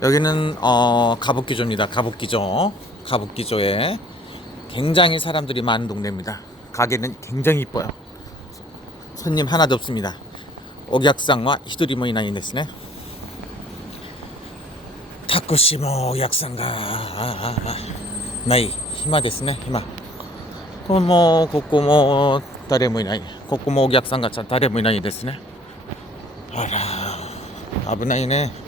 여기는 어, 가복기조입니다. 가복기조. 가복기조에 굉장히 사람들이 많은 동네입니다. 가게는 굉장히 이뻐요. 손님 하나도 없습니다. 옥약상과 히도리모이나이 데스네. 타쿠시모 옥약상가 아, 아, 아. 나이 히마 데스네 히마. 또뭐 고고모 다레모이나이 고고모 옥약상가 다레모이나이 데스네. 아라 아브나이네.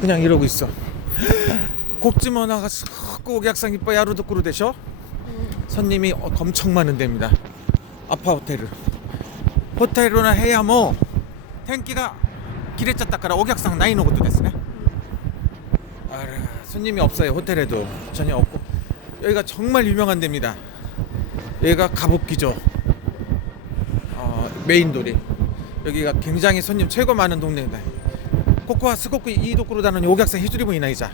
그냥 이러고 있어. 곡지머나가 자꾸 약상 이뻐 야루도 꾸루 되셔. 손님이 어, 엄청 많은 데입니다. 아파 호텔을. 호텔로나 해야 뭐 텐기가 길에 짰다 까라 옥약상 나이노 것도 됐으네. 아, 손님이 없어요 호텔에도 전혀 없고 여기가 정말 유명한 데입니다. 여기가 갑옷기죠. 어, 메인 돌이 여기가 굉장히 손님 최고 많은 동네입니다. 코코와 스코쿠 이 도쿠로 다는 오객상 히주리모 이나이자.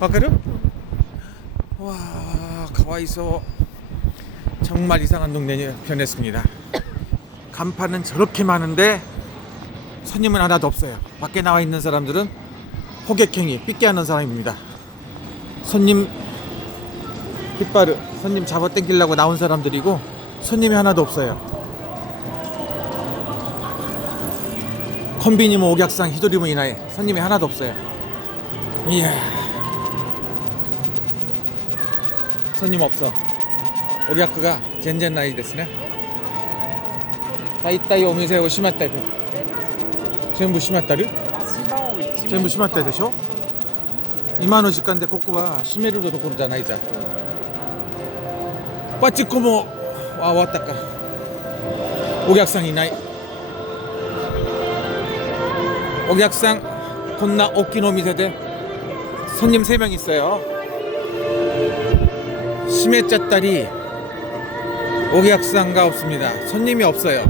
와카르? 와, 가와이소. 정말 이상한 동네에 변했습니다. 간판은 저렇게 많은데 손님은 하나도 없어요. 밖에 나와 있는 사람들은 호객행위, 삐끼하는 사람입니다. 손님 깃발을 손님 잡아 당기려고 나온 사람들이고 손님이 하나도 없어요. 콤비니모 옥약상 히도리모 이나에 손님이 하나도 없어요. 이야. 손님 없어. 옥약크가 젠젠 나이 ですね. 다이따이 오미세 오시마따. 전부 시마따르? 足場を一全部閉まったでしょ今の時間でここは閉めるところじゃないじゃんパチコもあ終わったかお客 さんいないお客さんこんな大きなお店で손님 3명 있어요閉めちゃったりお客さんが 없습니다 손님이 없어요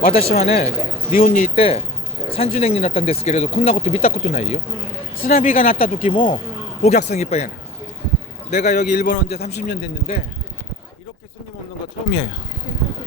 私はね日本にいて30年になったんですけれどこんなこと見たことないよ津波が鳴った時もお客さんいっぱいやな 내가 여기 일본 온 지 30년 됐는데 이렇게 손님 없는 거 처음이에요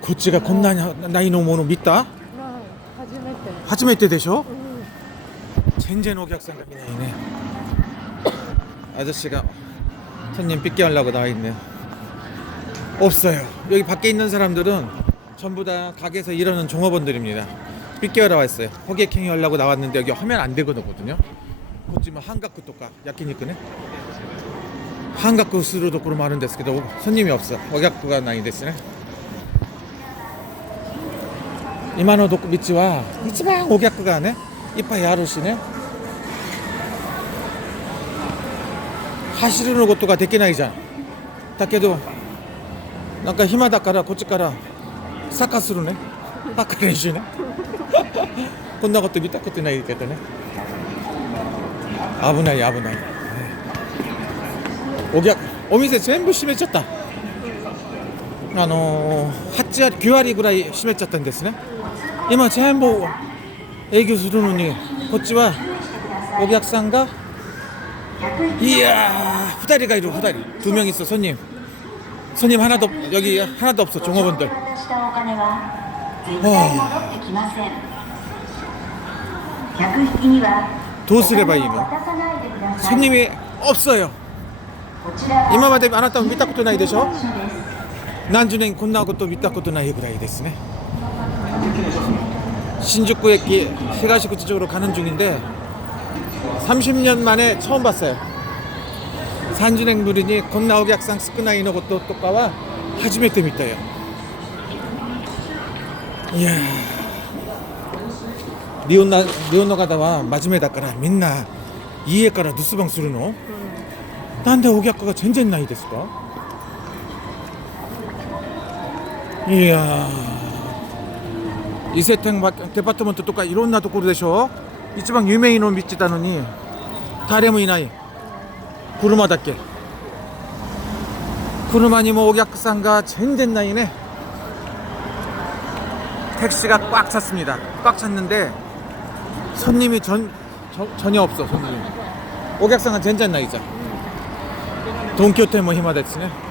こっちがこんなにないのもの見たまあ初めて初めてでしょうん 젠젠 오객상가 미네이네 아저씨가 손님 삐끼 하려고 나와 있네요 없어요 여기 밖에 있는 사람들은 전부 다 가게에서 일하는 종업원들입니다 삐끼 하러 왔어요 호객행위 하려고 나왔는데 여기 하면 안 되거든요 그렇지만 한가쿠 또까 야끼니크네 한가쿠 스루 도쿠로 많은 데스けど 손님이 없어 오객구가 나이 데스네 今の道は一番お客がねいっぱいあるしね。走ることができないじゃん。だけどなんか暇だからこっちからサッカーするね。バッカ練習ね。こんなこと見たことないけどね。危ない危ない。お客お店全部閉めちゃった。あのー、8割9割ぐらい閉めちゃったんですね。今全部営業するのにこっちはお客さんがいやー2人がいる2人두 명 있어 손님 손님 하나도 없- 여기 하나도 없어 종업원들 したお金は絶対戻ってきません客引きには 도 쓰레바 お 이노 金を渡さないでください 손님이 없어요 こちらは 今まであなたも見たことないでしょ場所です何十年こんなこと見たこ 신주쿠駅 히가시구치 쪽으로 가는 중인데 30년 만에 처음 봤어요. 산진행 물이니 건나오기 약상 스크나이너 것도 똑바와 하지메 때미터요. 이야. 리온나 리온노 가다와 마지메 다까라 민나 이에 까라 뉴스방 쓰르노. 난데 오기 아까가 전젠 나이 됐을까? 이야. 이세탱 데파트먼트 똑같이 이런 나도 고르데쇼 이지방 유명인은 믿지다느니 다레무 이나이 구르마답게. 구르마니 뭐 옥약산가 젠젠나이네. 택시가 꽉 찼습니다. 꽉 찼는데 손님이 전, 저, 전혀 없어 손님 옥약산가 젠젠 나이자. 돈키호테 뭐 히마데츠네.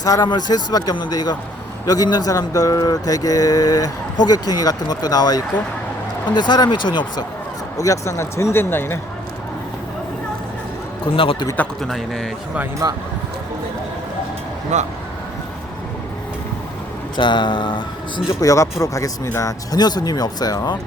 사람을 셀 수밖에 없는데 이거 여기 있는 사람들 되게 호객행위 같은 것도 나와 있고. 근데 사람이 전혀 없어. 오객상가 젠젠 나이네. 건나 것도 밑다 것도 나이네. 희마 희마. 희마. 자 신주쿠 역 앞으로 가겠습니다. 전혀 손님이 없어요